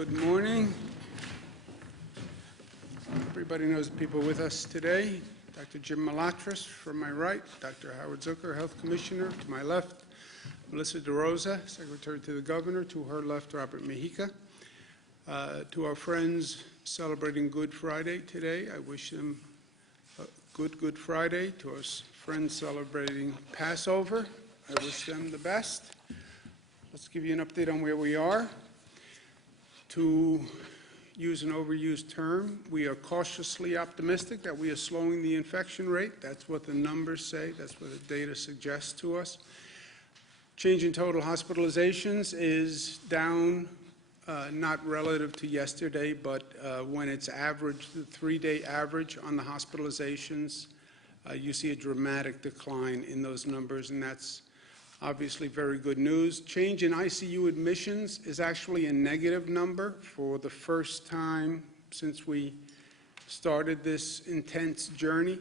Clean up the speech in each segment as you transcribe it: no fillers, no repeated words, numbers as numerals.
Good morning. Everybody knows the people with us today. Dr. Jim Malatras from my right, Dr. Howard Zucker, Health Commissioner to my left, Melissa DeRosa, Secretary to the Governor, to her left, Robert Mejica. To our friends celebrating Good Friday today, I wish them a Good Friday. To our friends celebrating Passover, I wish them the best. Let's give you an update on where we are. To use an overused term, we are cautiously optimistic that we are slowing the infection rate. That's what the numbers say. That's what the data suggests to us. Change in total hospitalizations is down, not relative to yesterday, but when it's averaged, the 3-day average on the hospitalizations, you see a dramatic decline in those numbers, and that's obviously very good news. Change in ICU admissions is actually a negative number for the first time since we started this intense journey.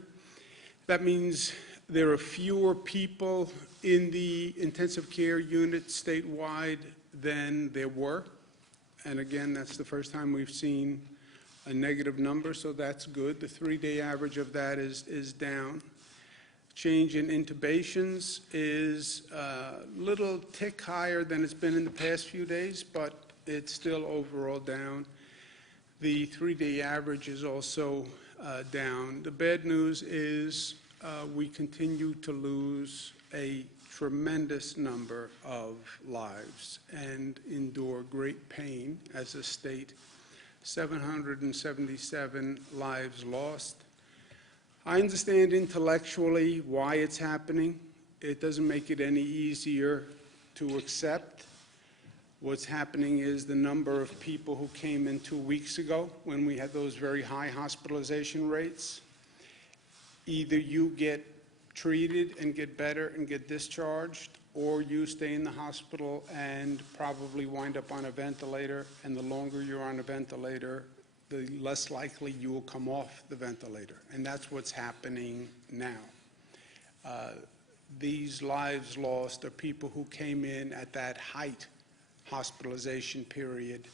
That means there are fewer people in the intensive care unit statewide than there were. And again, that's the first time we've seen a negative number, so that's good. The 3-day average of that is down. Change in intubations is a little tick higher than it's been in the past few days, but it's still overall down. The 3-day average is also down. The bad news is we continue to lose a tremendous number of lives and endure great pain as a state. 777 lives lost. I understand intellectually why it's happening. It doesn't make it any easier to accept. What's happening is the number of people who came in 2 weeks ago when we had those very high hospitalization rates. Either you get treated and get better and get discharged, or you stay in the hospital and probably wind up on a ventilator, and the longer you're on a ventilator, the less likely you will come off the ventilator. And that's what's happening now. These lives lost are people who came in at that height hospitalization period,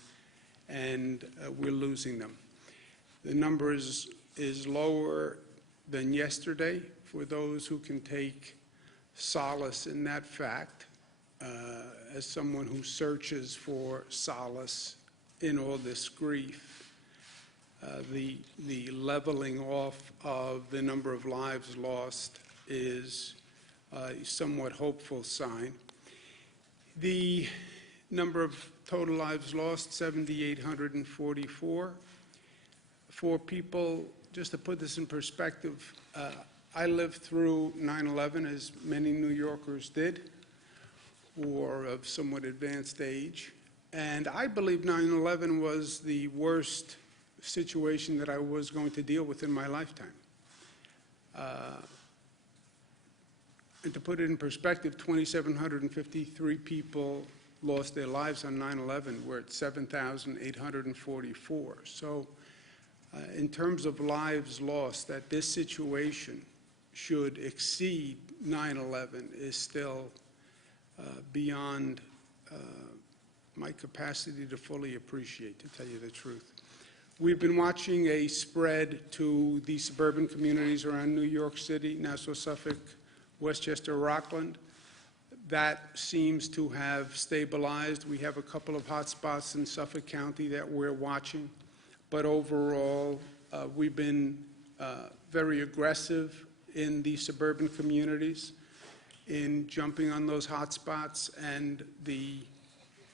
and we're losing them. The number is lower than yesterday for those who can take solace in that fact. As someone who searches for solace in all this grief, the leveling off of the number of lives lost is a somewhat hopeful sign. The number of total lives lost, 7,844. For people, just to put this in perspective, I lived through 9/11, as many New Yorkers did, who are of somewhat advanced age. And I believe 9/11 was the worst situation that I was going to deal with in my lifetime. And to put it in perspective, 2,753 people lost their lives on 9/11. We're at 7,844. So in terms of lives lost, that this situation should exceed 9/11 is still beyond my capacity to fully appreciate, to tell you the truth. We've been watching a spread to the suburban communities around New York City, Nassau, Suffolk, Westchester, Rockland. That seems to have stabilized. We have a couple of hot spots in Suffolk County that we're watching. But overall, we've been very aggressive in the suburban communities in jumping on those hot spots, and the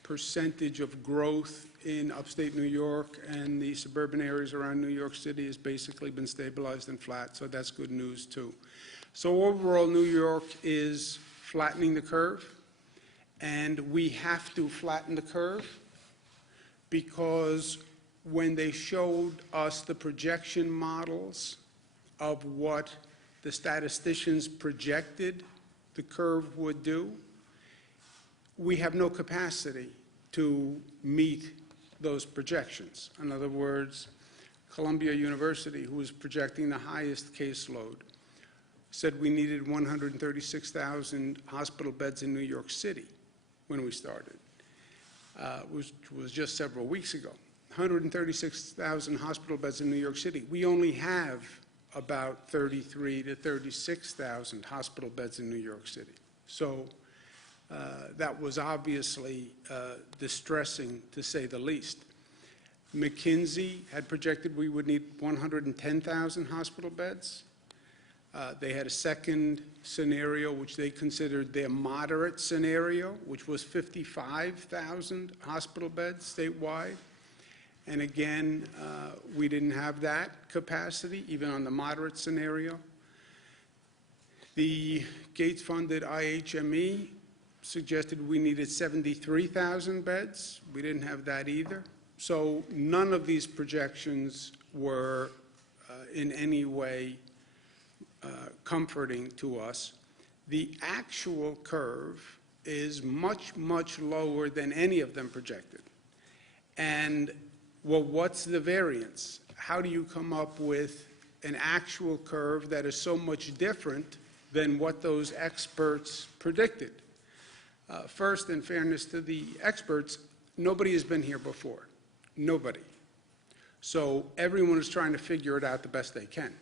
percentage of growth in upstate New York and the suburban areas around New York City has basically been stabilized and flat, so that's good news too. So overall, New York is flattening the curve, and we have to flatten the curve because when they showed us the projection models of what the statisticians projected the curve would do, we have no capacity to meet those projections. In other words, Columbia University, who was projecting the highest caseload, said we needed 136,000 hospital beds in New York City when we started. which was just several weeks ago. 136,000 hospital beds in New York City. We only have about 33 to 36,000 hospital beds in New York City. So that was obviously distressing, to say the least. McKinsey had projected we would need 110,000 hospital beds. They had a second scenario, which they considered their moderate scenario, which was 55,000 hospital beds statewide. And again, we didn't have that capacity, even on the moderate scenario. The Gates-funded IHME suggested we needed 73,000 beds. We didn't have that either. So none of these projections were in any way comforting to us. The actual curve is much, much lower than any of them projected. And, well, what's the variance? How do you come up with an actual curve that is so much different than what those experts predicted? First, in fairness to the experts, nobody has been here before. Nobody. So everyone is trying to figure it out the best they can.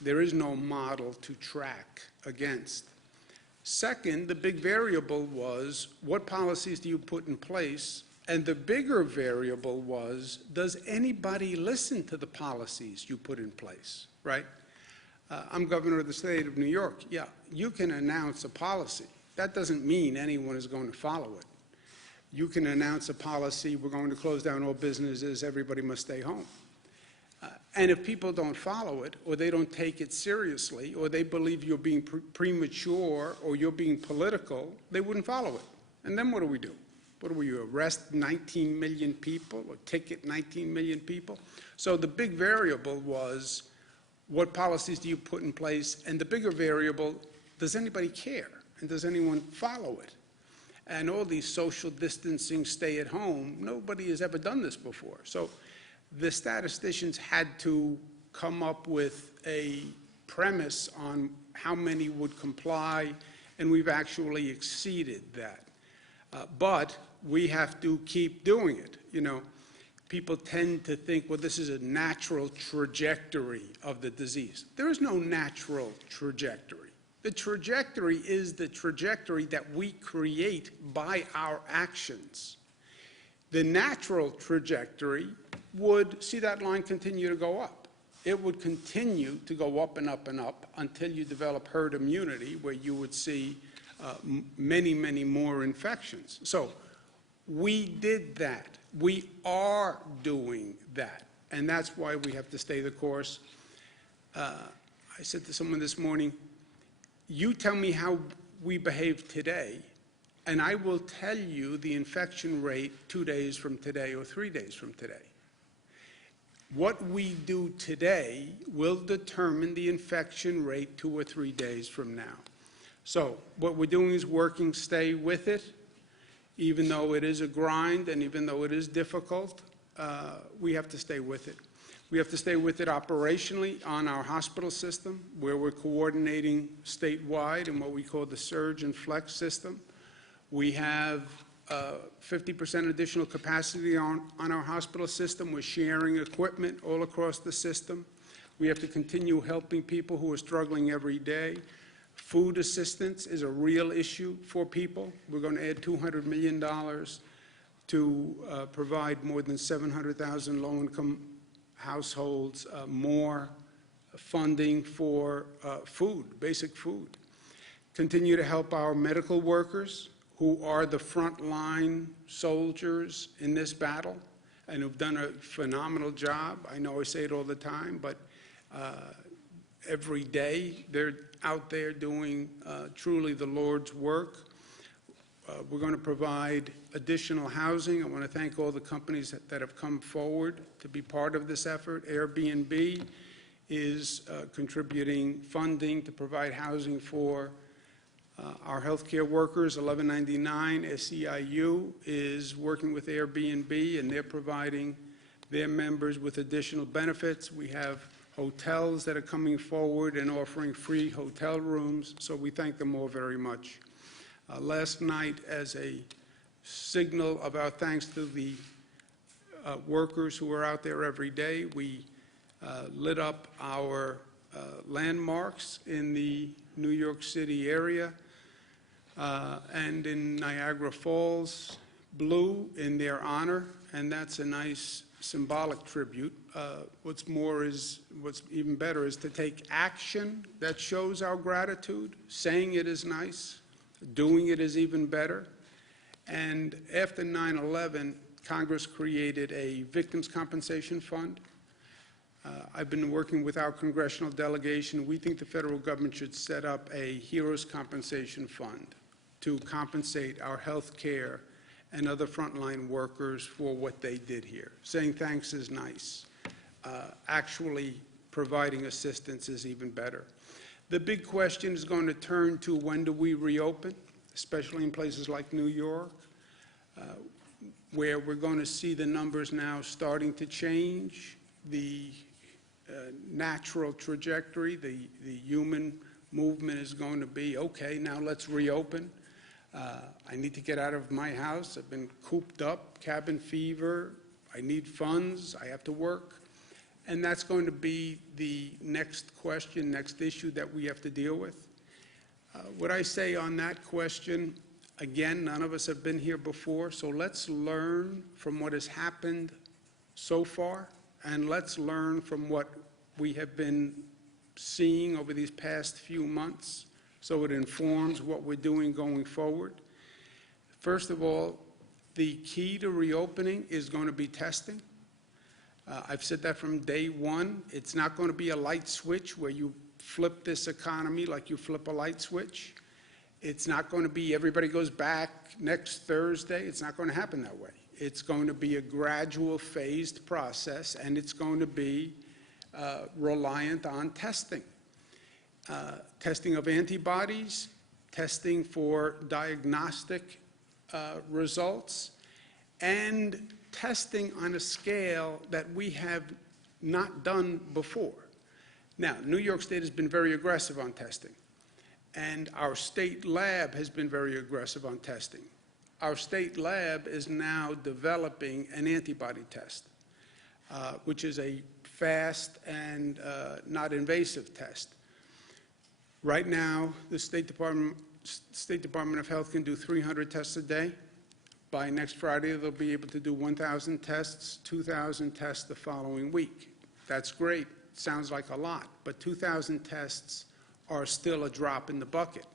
There is no model to track against. Second, the big variable was, what policies do you put in place? And the bigger variable was, does anybody listen to the policies you put in place, right? I'm governor of the state of New York. Yeah, you can announce a policy. That doesn't mean anyone is going to follow it. You can announce a policy, we're going to close down all businesses, everybody must stay home. And if people don't follow it, or they don't take it seriously, or they believe you're being premature, or you're being political, they wouldn't follow it. And then what do we do? What do we arrest 19 million people, or ticket 19 million people? So the big variable was, what policies do you put in place? And the bigger variable, does anybody care? And does anyone follow it? And all these social distancing, stay at home, nobody has ever done this before. So the statisticians had to come up with a premise on how many would comply, and we've actually exceeded that. But we have to keep doing it. You know, people tend to think, well, this is a natural trajectory of the disease. There is no natural trajectory. The trajectory is the trajectory that we create by our actions. The natural trajectory would see that line continue to go up. It would continue to go up and up and up until you develop herd immunity, where you would see many, many more infections. So we did that. We are doing that. And that's why we have to stay the course. I said to someone this morning, you tell me how we behave today, and I will tell you the infection rate 2 days from today or 3 days from today. What we do today will determine the infection rate 2 or 3 days from now. So what we're doing is working, stay with it. Even though it is a grind and even though it is difficult, we have to stay with it. We have to stay with it operationally on our hospital system, where we're coordinating statewide in what we call the surge and flex system. We have 50% additional capacity on our hospital system. We're sharing equipment all across the system. We have to continue helping people who are struggling every day. Food assistance is a real issue for people. We're going to add $200 million to provide more than 700,000 low-income households more funding for food, basic food. Continue to help our medical workers, who are the frontline soldiers in this battle and who've done a phenomenal job. I know I say it all the time, but every day they're out there doing truly the Lord's work. We're going to provide additional housing. I want to thank all the companies that have come forward to be part of this effort. Airbnb is contributing funding to provide housing for our healthcare workers. 1199 SEIU is working with Airbnb, and they're providing their members with additional benefits. We have hotels that are coming forward and offering free hotel rooms, so we thank them all very much. Last night, as a signal of our thanks to the workers who are out there every day. We lit up our landmarks in the New York City area and in Niagara Falls blue in their honor, and that's a nice symbolic tribute. What's even better is to take action that shows our gratitude. Saying it is nice, doing it is even better. And after 9/11, Congress created a Victims' Compensation Fund. I've been working with our congressional delegation. We think the federal government should set up a Heroes Compensation Fund to compensate our health care and other frontline workers for what they did here. Saying thanks is nice. Actually providing assistance is even better. The big question is going to turn to when do we reopen, especially in places like New York, where we're going to see the numbers now starting to change. The natural trajectory, the human movement is going to be, okay, now let's reopen. I need to get out of my house. I've been cooped up, cabin fever. I need funds. I have to work. And that's going to be the next question, next issue that we have to deal with. What I say on that question, again, none of us have been here before, so let's learn from what has happened so far, and let's learn from what we have been seeing over these past few months, so it informs what we're doing going forward. First of all, the key to reopening is going to be testing. I've said that from day one. It's not going to be a light switch where you flip this economy like you flip a light switch. It's not going to be everybody goes back next Thursday. It's not going to happen that way. It's going to be a gradual, phased process, and it's going to be reliant on testing. Testing of antibodies, testing for diagnostic results, and testing on a scale that we have not done before. Now, New York State has been very aggressive on testing, and our state lab has been very aggressive on testing. Our state lab is now developing an antibody test, which is a fast and not invasive test. Right now, the State Department of Health can do 300 tests a day. By next Friday, they'll be able to do 1,000 tests, 2,000 tests the following week. That's great. Sounds like a lot, but 2,000 tests are still a drop in the bucket.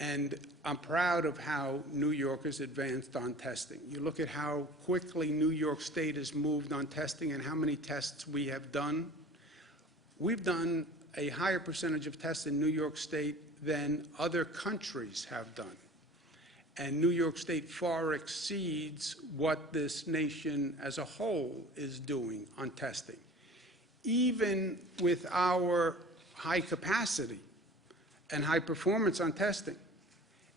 And I'm proud of how New York has advanced on testing. You look at how quickly New York State has moved on testing and how many tests we have done. We've done a higher percentage of tests in New York State than other countries have done. And New York State far exceeds what this nation as a whole is doing on testing. Even with our high capacity and high performance on testing,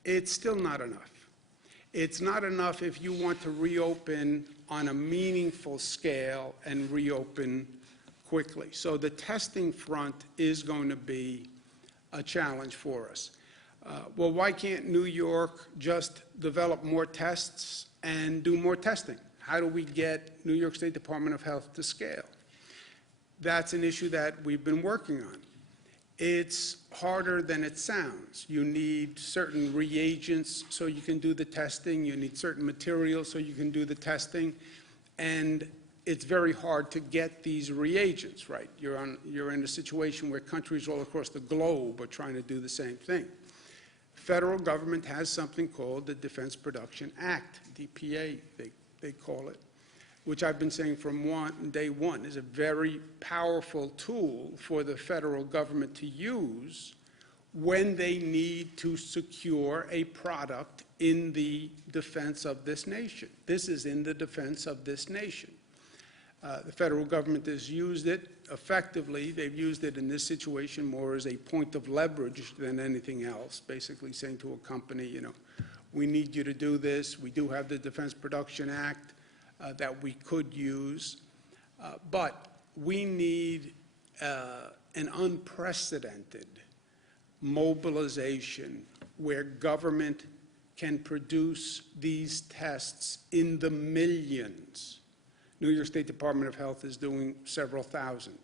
it's still not enough. It's not enough if you want to reopen on a meaningful scale and reopen quickly. So the testing front is going to be a challenge for us. Well, why can't New York just develop more tests and do more testing? How do we get New York State Department of Health to scale? That's an issue that we've been working on. It's harder than it sounds. You need certain reagents so you can do the testing. You need certain materials so you can do the testing. And it's very hard to get these reagents, right? You're in a situation where countries all across the globe are trying to do the same thing. Federal government has something called the Defense Production Act, DPA, they call it, which I've been saying from day one is a very powerful tool for the federal government to use when they need to secure a product in the defense of this nation. This is in the defense of this nation. The federal government has used it effectively. They've used it in this situation more as a point of leverage than anything else, basically saying to a company, you know, we need you to do this. We do have the Defense Production Act that we could use, but we need an unprecedented mobilization where government can produce these tests in the millions. New York State Department of Health is doing several thousand.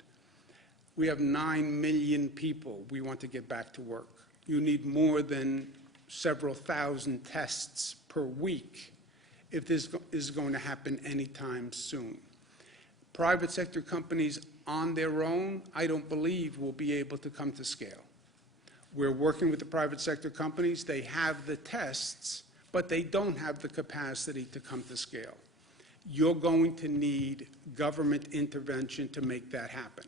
We have 9 million people we want to get back to work. You need more than several thousand tests per week if this is going to happen anytime soon. Private sector companies on their own, I don't believe, will be able to come to scale. We're working with the private sector companies. They have the tests, but they don't have the capacity to come to scale. You're going to need government intervention to make that happen.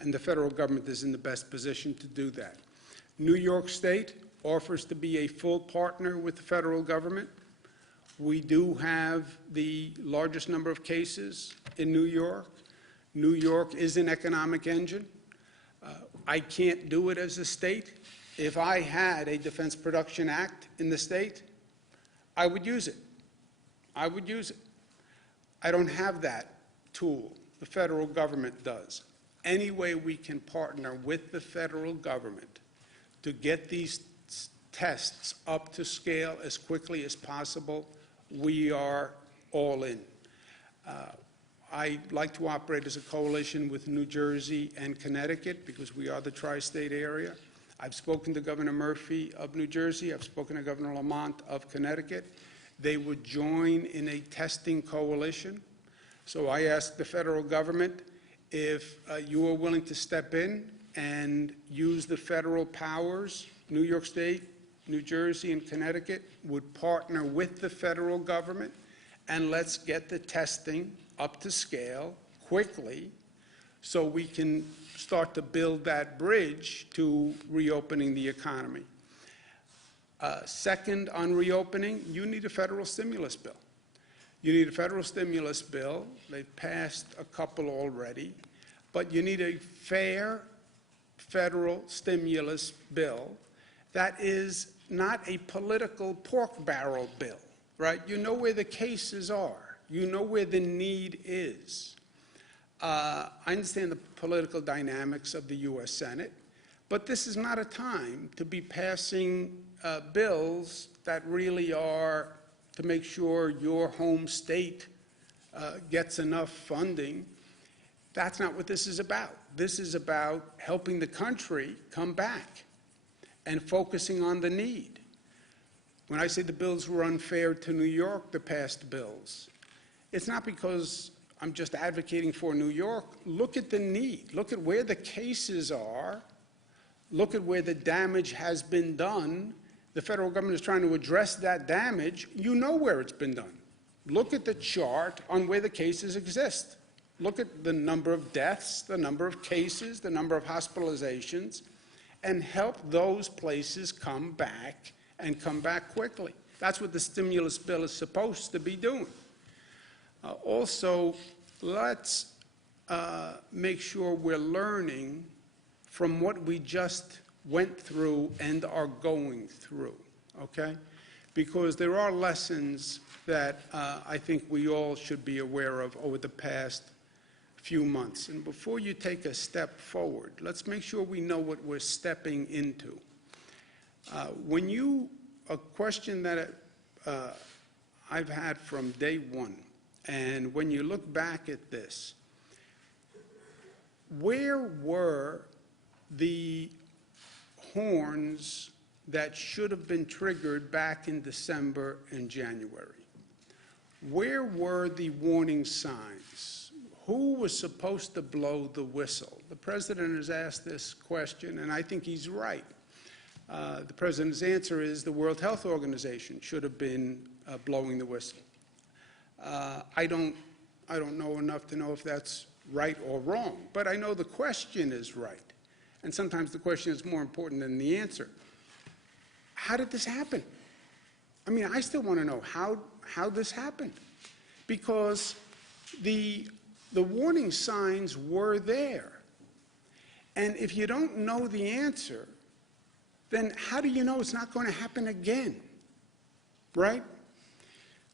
And the federal government is in the best position to do that. New York State offers to be a full partner with the federal government. We do have the largest number of cases in New York. New York is an economic engine. I can't do it as a state. If I had a Defense Production Act in the state, I would use it. I would use it. I don't have that tool. The federal government does. Any way we can partner with the federal government to get these tests up to scale as quickly as possible, we are all in. I like to operate as a coalition with New Jersey and Connecticut because we are the tri-state area. I've spoken to Governor Murphy of New Jersey. I've spoken to Governor Lamont of Connecticut. They would join in a testing coalition. So I asked the federal government if you are willing to step in and use the federal powers. New York State, New Jersey, and Connecticut would partner with the federal government, and let's get the testing up to scale quickly so we can start to build that bridge to reopening the economy. Second, on reopening, you need a federal stimulus bill. You need a federal stimulus bill. They've passed a couple already, but you need a fair federal stimulus bill that is not a political pork barrel bill, right? You know where the cases are. You know where the need is. I understand the political dynamics of the U.S. Senate, but this is not a time to be passing bills that really are to make sure your home state gets enough funding. That's not what this is about. This is about helping the country come back and focusing on the need. When I say the bills were unfair to New York, the past bills, it's not because I'm just advocating for New York. Look at the need. Look at where the cases are. Look at where the damage has been done. The federal government is trying to address that damage. You know where it's been done. Look at the chart on where the cases exist. Look at the number of deaths, the number of cases, the number of hospitalizations, and help those places come back and come back quickly. That's what the stimulus bill is supposed to be doing. Also, let's make sure we're learning from what we just went through and are going through, okay? Because there are lessons that I think we all should be aware of over the past few months. And before you take a step forward, let's make sure we know what we're stepping into. A question that I've had from day one, and when you look back at this, where were the horns that should have been triggered back in December and January? Where were the warning signs? Who was supposed to blow the whistle? The president has asked this question, and I think he's right. The president's answer is the World Health Organization should have been blowing the whistle. I don't know enough to know if that's right or wrong, but I know the question is right. And sometimes the question is more important than the answer. How did this happen? I mean, I still want to know how this happened. Because the warning signs were there. And if you don't know the answer, then how do you know it's not going to happen again? Right?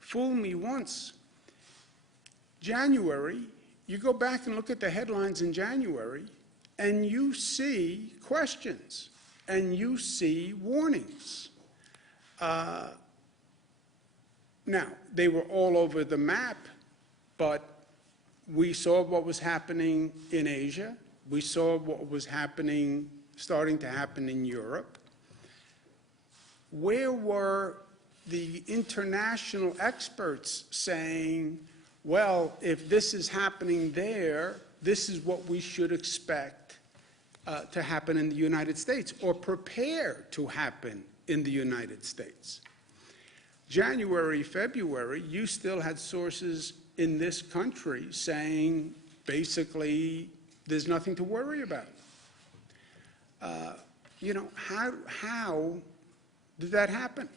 Fool me once. January, you go back and look at the headlines in January, and you see questions, and you see warnings. Now, they were all over the map, but we saw what was happening in Asia. We saw what was happening, starting to happen in Europe. Where were the international experts saying, well, if this is happening there, this is what we should expect to happen in the United States, or prepare to happen in the United States? January, February, you still had sources in this country saying, basically, there's nothing to worry about. How did that happen?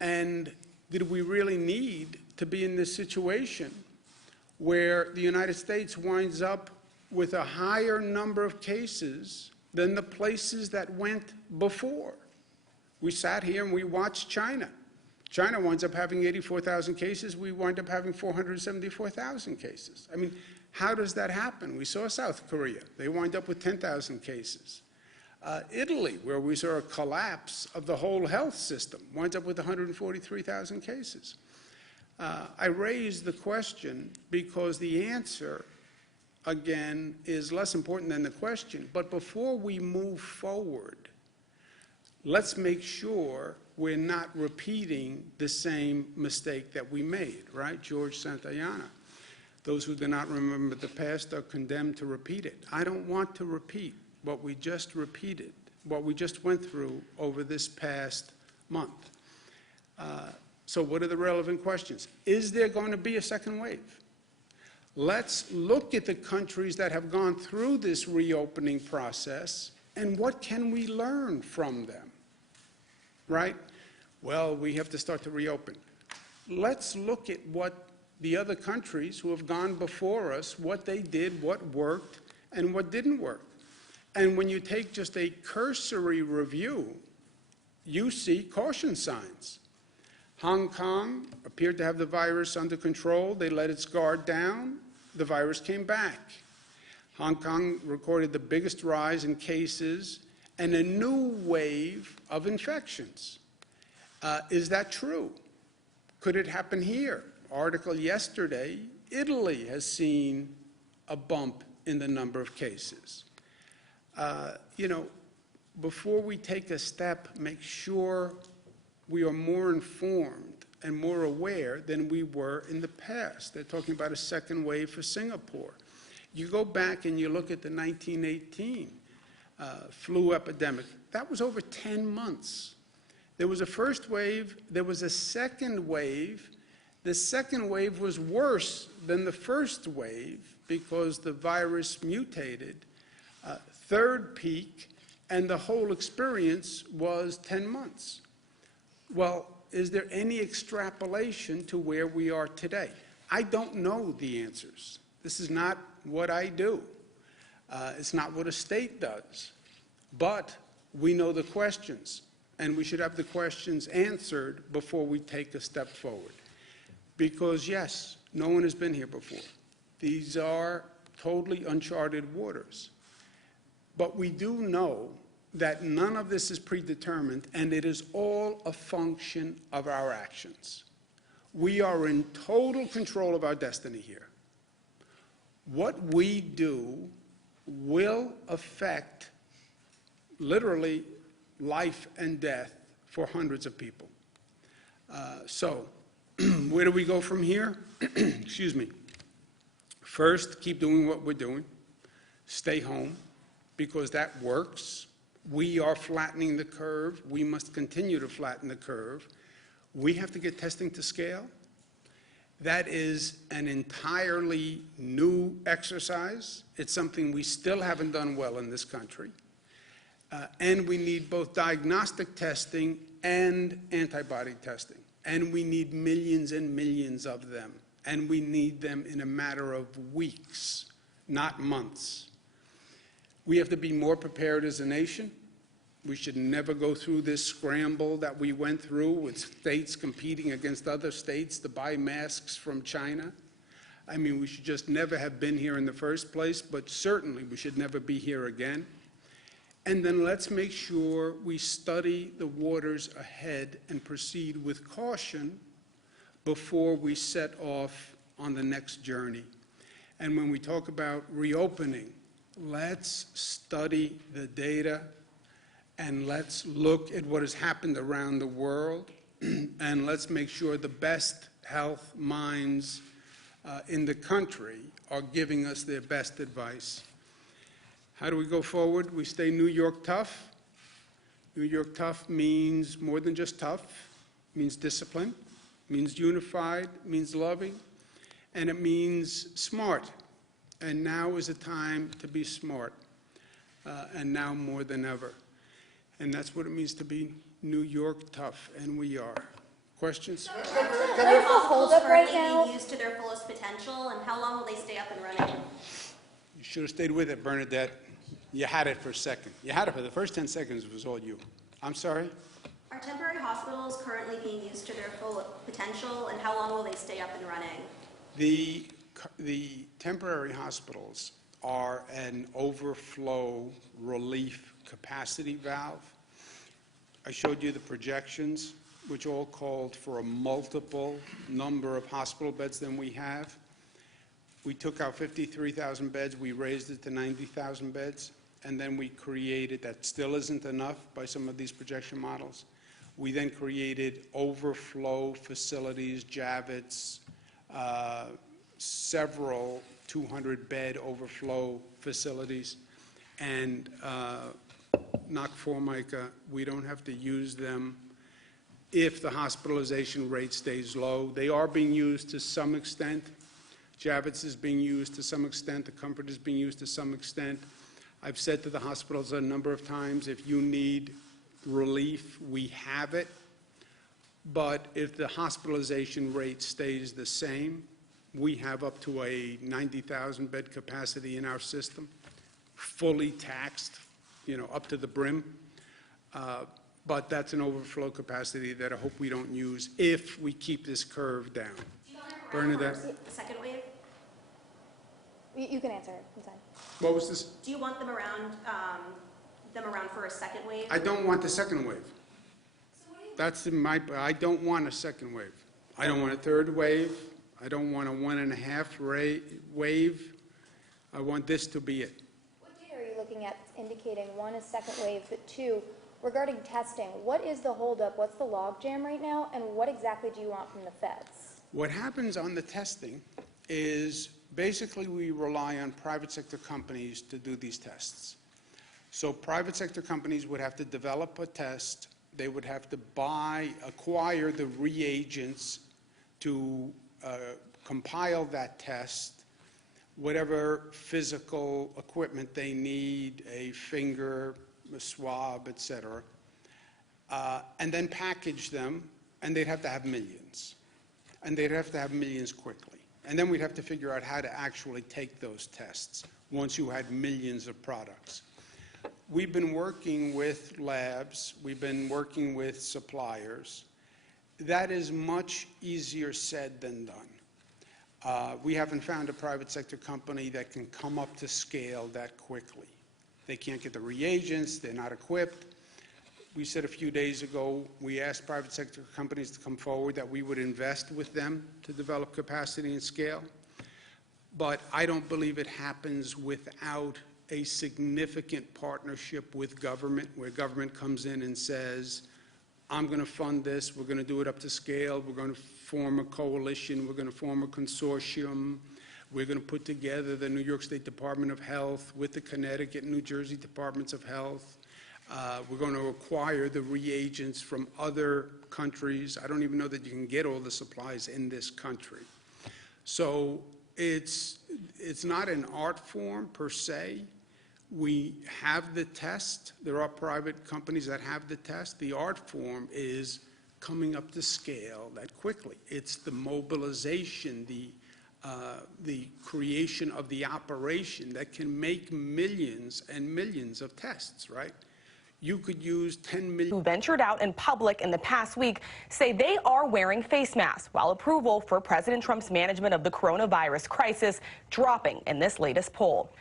And did we really need to be in this situation where the United States winds up with a higher number of cases than the places that went before? We sat here and we watched China. China winds up having 84,000 cases. We wind up having 474,000 cases. I mean, how does that happen? We saw South Korea. They wind up with 10,000 cases. Italy, where we saw a collapse of the whole health system, winds up with 143,000 cases. I raise the question because the answer, again, is less important than the question. But before we move forward, let's make sure we're not repeating the same mistake that we made, right? George Santayana. Those who do not remember the past are condemned to repeat it. I don't want to repeat what we just repeated, what we just went through over this past month. So what are the relevant questions? Is there going to be a second wave? Let's look at the countries that have gone through this reopening process, and what can we learn from them, right? Well, we have to start to reopen. Let's look at what the other countries who have gone before us, what they did, what worked, and what didn't work. And when you take just a cursory review, you see caution signs. Hong Kong appeared to have the virus under control. They let its guard down. The virus came back. Hong Kong recorded the biggest rise in cases and a new wave of infections. Is that true? Could it happen here? Article yesterday, Italy has seen a bump in the number of cases. Before we take a step, make sure we are more informed and more aware than we were in the past. They're talking about a second wave for Singapore. You go back and you look at the 1918 flu epidemic. That was over 10 months. There was a first wave. There was a second wave. The second wave was worse than the first wave because the virus mutated. Third peak, and the whole experience was 10 months. Well, is there any extrapolation to where we are today? I don't know the answers. This is not what I do. It's not what a state does. But we know the questions, and we should have the questions answered before we take a step forward. Because, yes, no one has been here before. These are totally uncharted waters. But we do know that none of this is predetermined, and it is all a function of our actions. We are in total control of our destiny here. What we do will affect literally life and death for hundreds of people. So where do we go from here? Excuse me. First, keep doing what we're doing. Stay home, because that works. We are flattening the curve. We must continue to flatten the curve. We have to get testing to scale. That is an entirely new exercise. It's something we still haven't done well in this country. And we need both diagnostic testing and antibody testing. And we need millions and millions of them. And we need them in a matter of weeks, not months. We have to be more prepared as a nation. We should never go through this scramble that we went through with states competing against other states to buy masks from China. I mean, we should just never have been here in the first place, but certainly we should never be here again. And then let's make sure we study the waters ahead and proceed with caution before we set off on the next journey. And when we talk about reopening, let's study the data and let's look at what has happened around the world and let's make sure the best health minds in the country are giving us their best advice. How do we go forward? We stay New York tough. New York tough means more than just tough. It means discipline, means unified, means loving, and it means smart. And now is the time to be smart, and now more than ever. And that's what it means to be New York tough, and we are. Questions? Are hospitals currently being used to their fullest potential, and how long will they stay up and running? You should have stayed with it, Bernadette. You had it for a second. You had it for the first 10 seconds. It was all you. I'm sorry? Are temporary hospitals currently being used to their full potential, and how long will they stay up and running? The temporary hospitals are an overflow relief capacity valve. I showed you the projections, which all called for a multiple number of hospital beds than we have. We took out 53,000 beds, we raised it to 90,000 beds, and then we created, that still isn't enough by some of these projection models. We then created overflow facilities, Javits, several 200-bed overflow facilities, and knock Formica, we don't have to use them if the hospitalization rate stays low. They are being used to some extent. Javits is being used to some extent. The Comfort is being used to some extent. I've said to the hospitals a number of times, if you need relief, we have it. But if the hospitalization rate stays the same, we have up to a 90,000 bed capacity in our system, fully taxed, up to the brim. But that's an overflow capacity that I hope we don't use if we keep this curve down. Bernadette? The second wave? You can answer it. I'm sorry. What was this? Do you want them around for a second wave? I don't want the second wave. I don't want a second wave. I don't want a third wave. I don't want a 1.5 wave. I want this to be it. What data are you looking at indicating, one, a second wave, but two, regarding testing, what is the holdup? What's the logjam right now? And what exactly do you want from the feds? What happens on the testing is basically we rely on private sector companies to do these tests. So private sector companies would have to develop a test. They would have to acquire the reagents to compile that test, whatever physical equipment they need, a finger, a swab, et cetera, and then package them, and they'd have to have millions. And they'd have to have millions quickly. And then we'd have to figure out how to actually take those tests once you had millions of products. We've been working with labs. We've been working with suppliers. That is much easier said than done. We haven't found a private sector company that can come up to scale that quickly. They can't get the reagents. They're not equipped. We said a few days ago, we asked private sector companies to come forward that we would invest with them to develop capacity and scale. But I don't believe it happens without a significant partnership with government, where government comes in and says, I'm going to fund this, we're going to do it up to scale, we're going to form a coalition, we're going to form a consortium, we're going to put together the New York State Department of Health with the Connecticut and New Jersey Departments of Health. We're going to acquire the reagents from other countries. I don't even know that you can get all the supplies in this country. So it's not an art form per se. We have the test. There are private companies that have the test. The art form is coming up to scale that quickly. It's the mobilization, the creation of the operation that can make millions and millions of tests, right? You could use 10 million. Who ventured out in public in the past week say they are wearing face masks, while approval for President Trump's management of the coronavirus crisis dropping in this latest poll.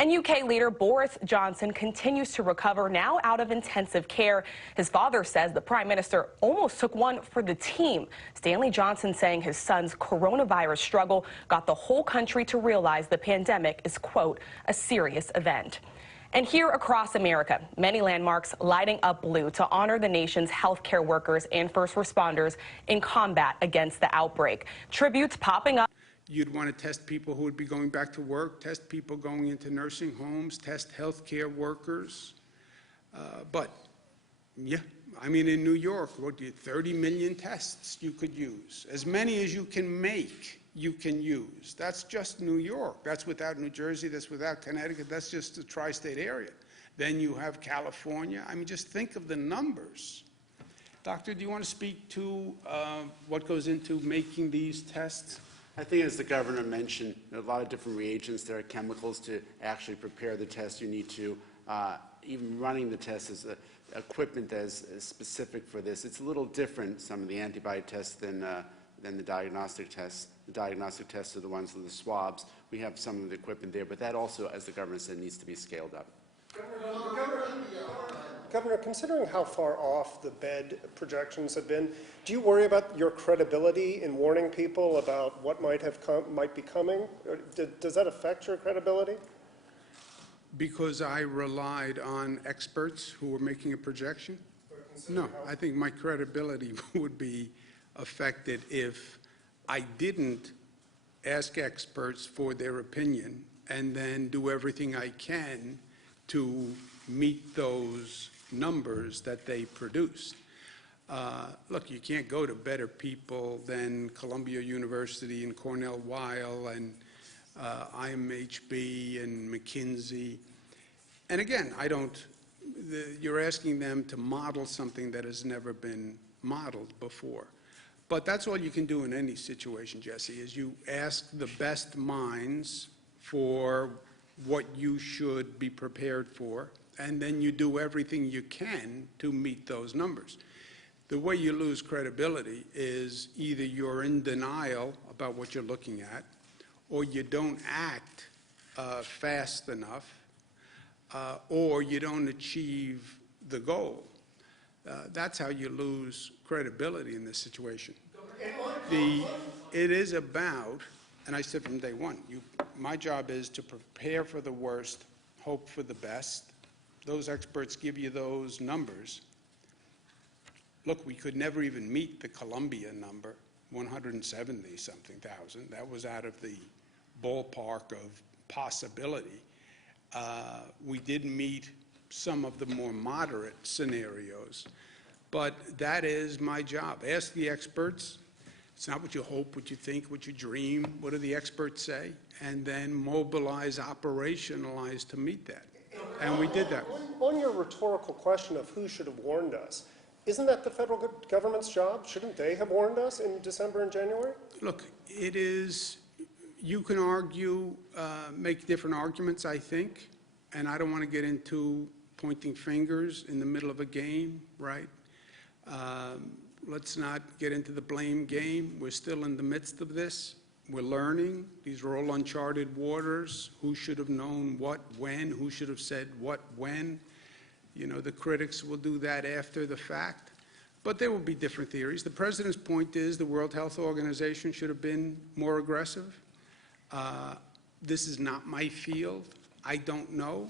And UK leader Boris Johnson continues to recover, now out of intensive care. His father says the prime minister almost took one for the team. Stanley Johnson saying his son's coronavirus struggle got the whole country to realize the pandemic is, quote, a serious event. And here across America, many landmarks lighting up blue to honor the nation's healthcare workers and first responders in combat against the outbreak. Tributes popping up. You'd want to test people who would be going back to work, test people going into nursing homes, test healthcare workers. But, yeah, I mean, in New York, 30 million tests you could use. As many as you can make, you can use. That's just New York. That's without New Jersey. That's without Connecticut. That's just the tri-state area. Then you have California. I mean, just think of the numbers. Doctor, do you want to speak to what goes into making these tests? I think, as the governor mentioned, there are a lot of different reagents. There are chemicals to actually prepare the test. You need to, even running the test is equipment that is specific for this. It's a little different, some of the antibody tests, than the diagnostic tests. The diagnostic tests are the ones with the swabs. We have some of the equipment there, but that also, as the governor said, needs to be scaled up. Governor, considering how far off the bed projections have been, do you worry about your credibility in warning people about what might be coming? Or does that affect your credibility? Because I relied on experts who were making a projection? No, I think my credibility would be affected if I didn't ask experts for their opinion and then do everything I can to meet those numbers that they produced. Look, you can't go to better people than Columbia University and Cornell Weill and IMHB and McKinsey. And again, you're asking them to model something that has never been modeled before. But that's all you can do in any situation, Jesse, is you ask the best minds for what you should be prepared for, and then you do everything you can to meet those numbers. The way you lose credibility is either you're in denial about what you're looking at, or you don't act fast enough, or you don't achieve the goal. That's how you lose credibility in this situation. It is about, and I said from day one, my job is to prepare for the worst, hope for the best. Those experts give you those numbers. Look, we could never even meet the Columbia number, 170-something thousand. That was out of the ballpark of possibility. We did meet some of the more moderate scenarios, but that is my job. Ask the experts. It's not what you hope, what you think, what you dream. What do the experts say? And then mobilize, operationalize to meet that. And we did that. On your rhetorical question of who should have warned us, isn't that the federal government's job? Shouldn't they have warned us in December and January? Look, it is, you can argue, make different arguments, I think, and I don't want to get into pointing fingers in the middle of a game, right? Let's not get into the blame game. We're still in the midst of this. We're learning. These are all uncharted waters. Who should have known what, when? Who should have said what, when? You know, the critics will do that after the fact. But there will be different theories. The president's point is the World Health Organization should have been more aggressive. This is not my field. I don't know.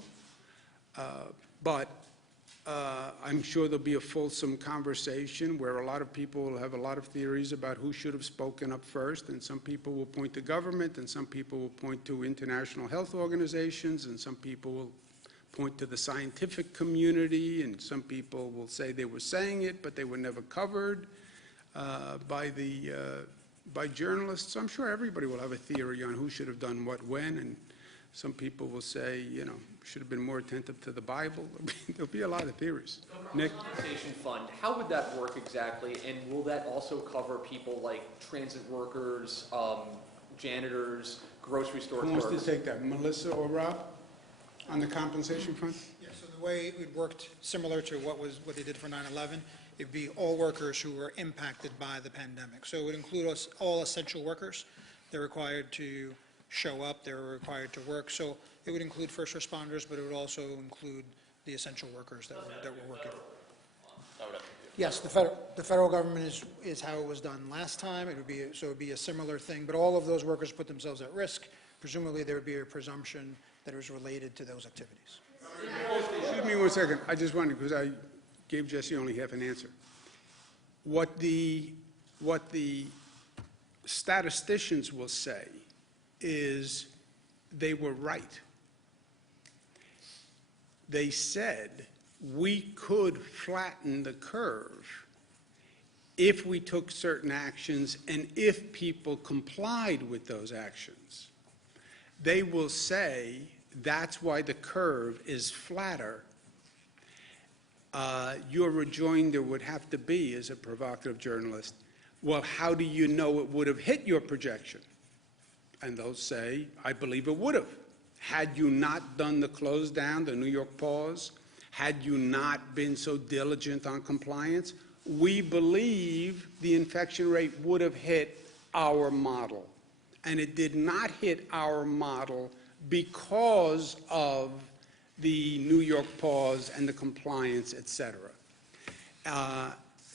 But I'm sure there'll be a fulsome conversation where a lot of people will have a lot of theories about who should have spoken up first, and some people will point to government, and some people will point to international health organizations, and some people will point to the scientific community, and some people will say they were saying it, but they were never covered by journalists. So I'm sure everybody will have a theory on who should have done what when, and some people will say, you know, should have been more attentive to the Bible. There'll be a lot of theories. Nick? Compensation fund, how would that work exactly? And will that also cover people like transit workers, janitors, grocery store Who clerks? wants to take that, Melissa or Rob, on the compensation fund? Yeah, so the way it worked, similar to what they did for 9/11, it'd be all workers who were impacted by the pandemic. So it would include all essential workers. They're required to show up, they were required to work. So it would include first responders, but it would also include the essential workers that were working. Yes, the federal government is how it was done last time. It would be a similar thing, but all of those workers put themselves at risk. Presumably, there would be a presumption that it was related to those activities. Excuse me one second. I just wanted, because I gave Jesse only half an answer. What the statisticians will say is they were right. They said we could flatten the curve if we took certain actions and if people complied with those actions. They will say that's why the curve is flatter. Your rejoinder would have to be, as a provocative journalist, well, how do you know it would have hit your projection? And they'll say, I believe it would have. Had you not done the close down, the New York pause, had you not been so diligent on compliance, we believe the infection rate would have hit our model. And it did not hit our model because of the New York pause and the compliance, et cetera.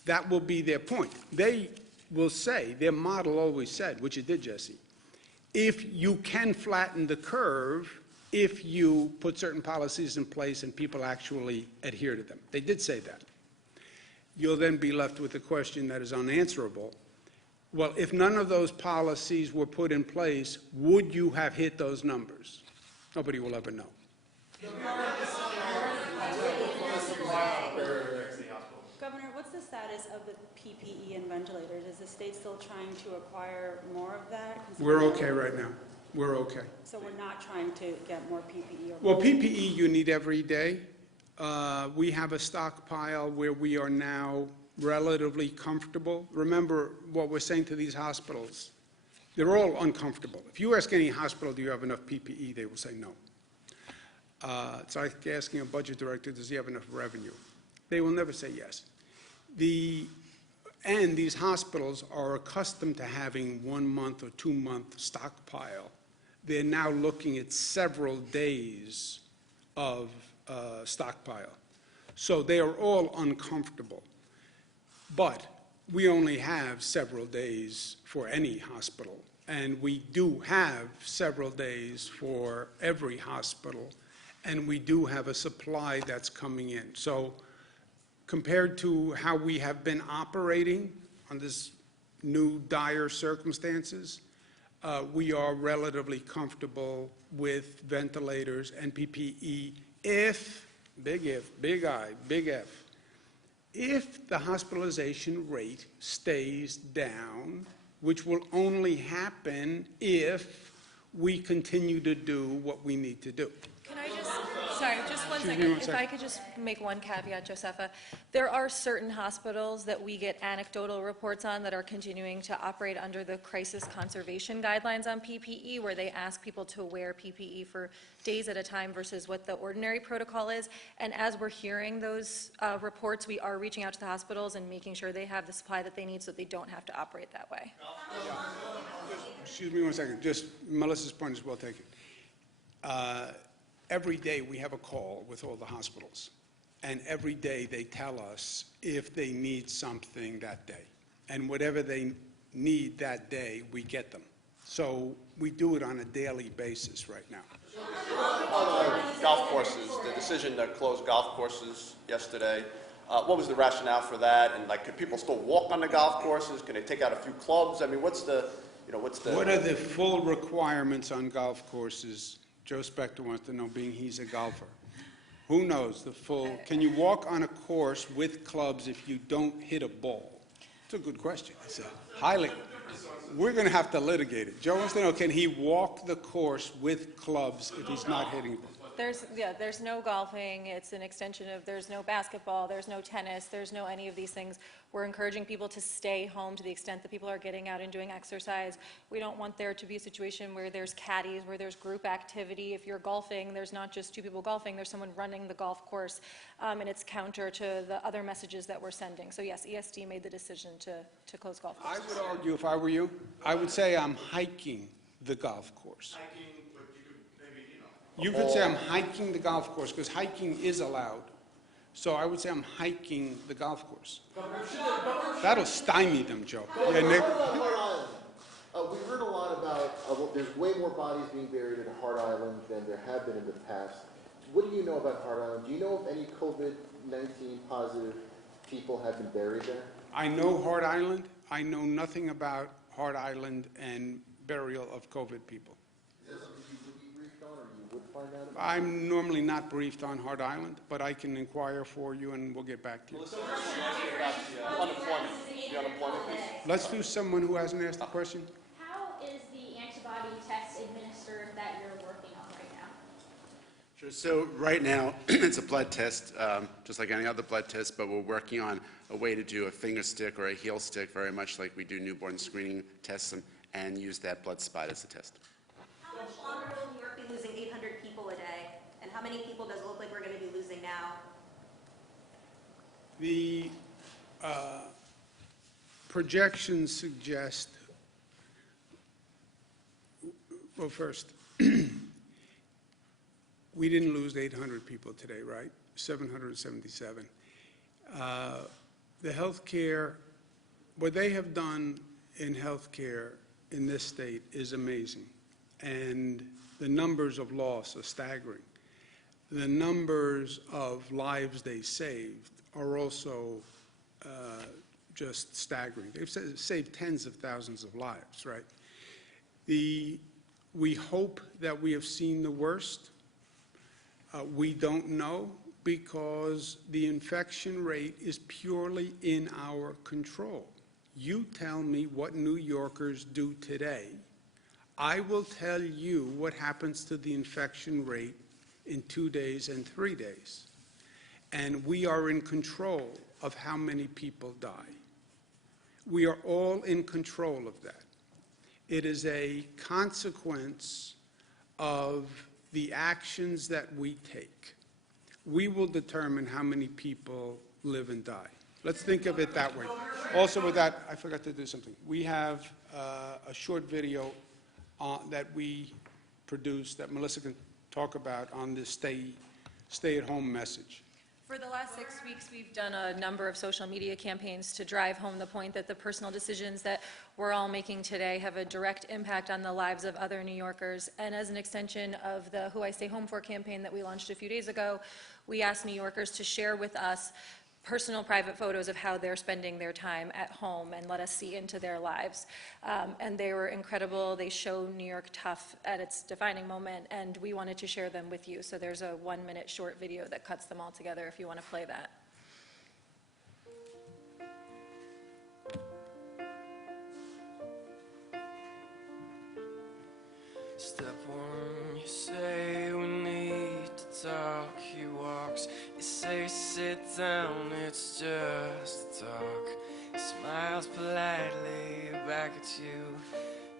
That will be their point. They will say, their model always said, which it did, Jesse, if you can flatten the curve, if you put certain policies in place and people actually adhere to them. They did say that. You'll then be left with a question that is unanswerable. Well, if none of those policies were put in place, would you have hit those numbers? Nobody will ever know. Governor, what's the status of the PPE and ventilators? Is the state still trying to acquire more of that? We're okay right now. We're okay. So we're not trying to get more PPE? Well, PPE you need every day. We have a stockpile where we are now relatively comfortable. Remember what we're saying to these hospitals. They're all uncomfortable. If you ask any hospital, do you have enough PPE, they will say no. It's like asking a budget director, does he have enough revenue? They will never say yes. And these hospitals are accustomed to having 1 month or 2 month stockpile. They're now looking at several days of stockpile. So they are all uncomfortable. But we only have several days for any hospital, and we do have several days for every hospital, and we do have a supply that's coming in. So compared to how we have been operating on this new dire circumstances, we are relatively comfortable with ventilators and PPE if, big I, big F, if the hospitalization rate stays down, which will only happen if we continue to do what we need to do. Can I just, sorry, just one Excuse me second. one If second. I could just make one caveat, Josefa. There are certain hospitals that we get anecdotal reports on that are continuing to operate under the crisis conservation guidelines on PPE, where they ask people to wear PPE for days at a time versus what the ordinary protocol is. And as we're hearing those reports, we are reaching out to the hospitals and making sure they have the supply that they need so they don't have to operate that way. Excuse me one second. Just Melissa's point is well taken. Every day we have a call with all the hospitals, and every day they tell us if they need something that day. And whatever they need that day, we get them. So we do it on a daily basis right now. Golf courses, the decision to close golf courses yesterday, what was the rationale for that? And like, could people still walk on the golf courses? Can they take out a few clubs? I mean, what's the... What are the full requirements on golf courses? Joe Spector wants to know, being he's a golfer. Who knows the full, can you walk on a course with clubs if you don't hit a ball? It's a good question. It's a highly, we're going to have to litigate it. Joe wants to know, can he walk the course with clubs if he's not hitting balls? There's no golfing. It's an extension of, there's no basketball, there's no tennis, there's no any of these things. We're encouraging people to stay home to the extent that people are getting out and doing exercise. We don't want there to be a situation where there's caddies, where there's group activity. If you're golfing, there's not just 2 people golfing, there's someone running the golf course, and it's counter to the other messages that we're sending. So yes, ESD made the decision to close golf courses. I would argue, if I were you, I would say I'm hiking the golf course. You could say I'm hiking the golf course, because hiking is allowed. So I would say I'm hiking the golf course. That'll stymie them, Joe. Yeah, Nick? Hart Island. We heard a lot about, there's way more bodies being buried at Hart Island than there have been in the past. What do you know about Hart Island? Do you know if any COVID-19 positive people have been buried there? I know Hart Island. I know nothing about Hart Island and burial of COVID people. Is that something you would be briefed on, or you would find out about? I'm normally not briefed on Hart Island, but I can inquire for you and we'll get back to you. About the unemployment, piece. Let's do someone who hasn't asked the question. How is the antibody test administered that you're working on right now? Sure. So right now, it's a blood test, just like any other blood test, but we're working on a way to do a finger stick or a heel stick, very much like we do newborn screening tests, and use that blood spot as a test. How much longer will New York be losing 800 people a day? And how many people does it look like we're going to be losing now? The projections suggest, well, first, we didn't lose 800 people today, right? 777. The healthcare, what they have done in healthcare in this state is amazing. And the numbers of loss are staggering. The numbers of lives they saved are also just staggering. They've saved tens of thousands of lives, right? We hope that we have seen the worst. We don't know, because the infection rate is purely in our control. You tell me what New Yorkers do today. I will tell you what happens to the infection rate in 2 days and 3 days. And we are in control of how many people die. We are all in control of that. It is a consequence of the actions that we take. We will determine how many people live and die. Let's think of it that way. Also with that, I forgot to do something. We have a short video that we produced that Melissa can talk about on this stay-at-home message. For the last 6 weeks, we've done a number of social media campaigns to drive home the point that the personal decisions that we're all making today have a direct impact on the lives of other New Yorkers. And as an extension of the Who I Stay Home For campaign that we launched a few days ago, we asked New Yorkers to share with us personal private photos of how they're spending their time at home and let us see into their lives. And they were incredible. They show New York tough at its defining moment, and we wanted to share them with you. So there's a 1-minute short video that cuts them all together if you want to play that. Step one, you say we need to talk. He walks, you say sit down, it's just talk. He smiles politely back at you.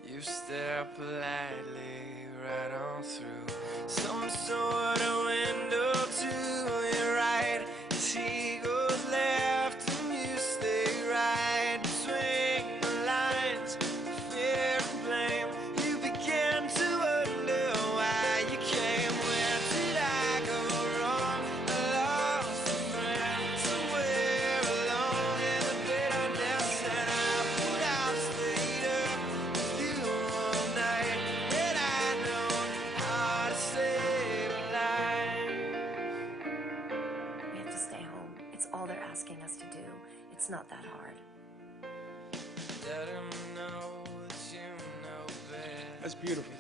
You stare politely right on through some sort of window to your right. As he goes left and you stay right between the lines, fear and blame. You begin to wonder why you came. Where did I go wrong? I lost a friend somewhere along in the bitterness, and I would have stayed up with you all night. And I know how to save a life. We have to stay home. It's all they're asking us to do. It's not that hard. Let him know that you know best. That's beautiful.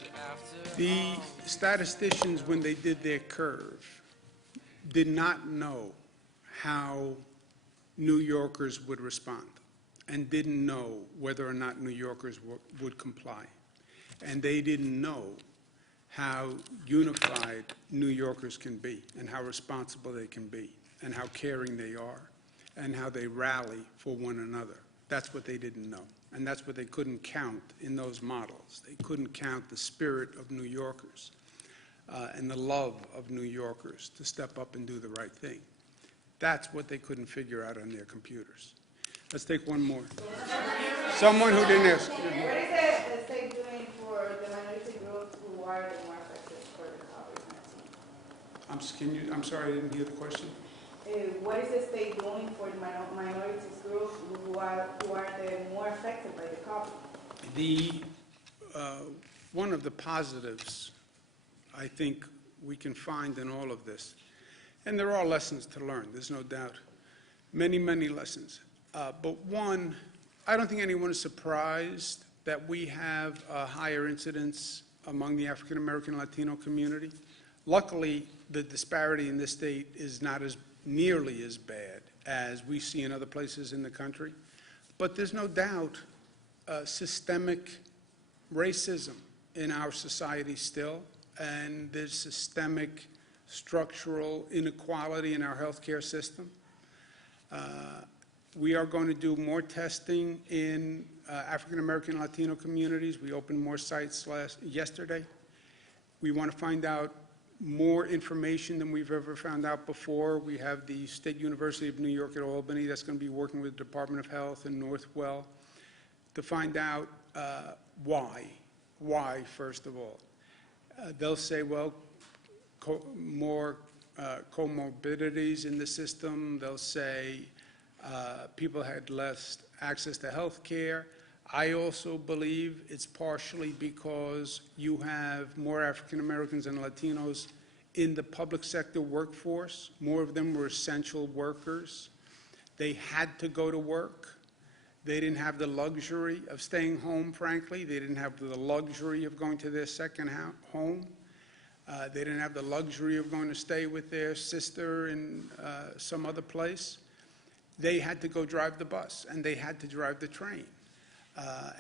The statisticians, when they did their curve, did not know how New Yorkers would respond, and didn't know whether or not New Yorkers would comply. And they didn't know how unified New Yorkers can be, and how responsible they can be, and how caring they are, and how they rally for one another. That's what they didn't know. And that's what they couldn't count in those models. They couldn't count the spirit of New Yorkers and the love of New Yorkers to step up and do the right thing. That's what they couldn't figure out on their computers. Let's take one more. Someone who didn't ask. What is the state doing for the minority are they more effective for the COVID-19? I'm sorry, I didn't hear the question. What is the state doing for the minorities groups who are the more affected by the COVID? One of the positives I think we can find in all of this, and there are lessons to learn, there's no doubt, many, many lessons. But one, I don't think anyone is surprised that we have a higher incidence among the African American Latino community. Luckily, the disparity in this state is not as nearly as bad as we see in other places in the country. But there's no doubt systemic racism in our society still, and there's systemic structural inequality in our healthcare system. We are going to do more testing in African American Latino communities. We opened more sites yesterday. We want to find out more information than we've ever found out before. We have the State University of New York at Albany that's going to be working with the Department of Health and Northwell to find out why. Why, first of all. They'll say, well, more comorbidities in the system. They'll say people had less access to health care. I also believe it's partially because you have more African Americans and Latinos in the public sector workforce. More of them were essential workers. They had to go to work. They didn't have the luxury of staying home, frankly. They didn't have the luxury of going to their second home. They didn't have the luxury of going to stay with their sister in some other place. They had to go drive the bus, and they had to drive the train.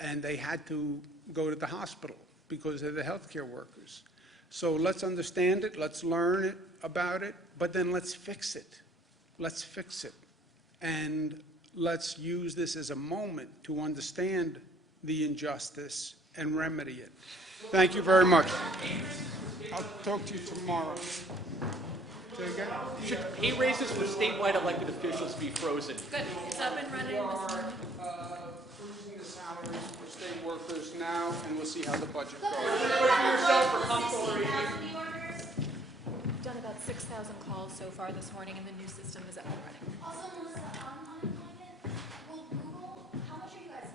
And they had to go to the hospital because they're the healthcare workers. So let's understand it, let's learn about it, but then let's fix it. Let's fix it. And let's use this as a moment to understand the injustice and remedy it. Thank you very much. I'll talk to you tomorrow. Say again? Should pay raises for statewide elected officials be frozen? Good, it's up and running. We are freezing the salaries for state workers now, and we'll see how the budget goes. We've done about 6,000 calls so far this morning, and the new system is up and running. Also, Melissa, on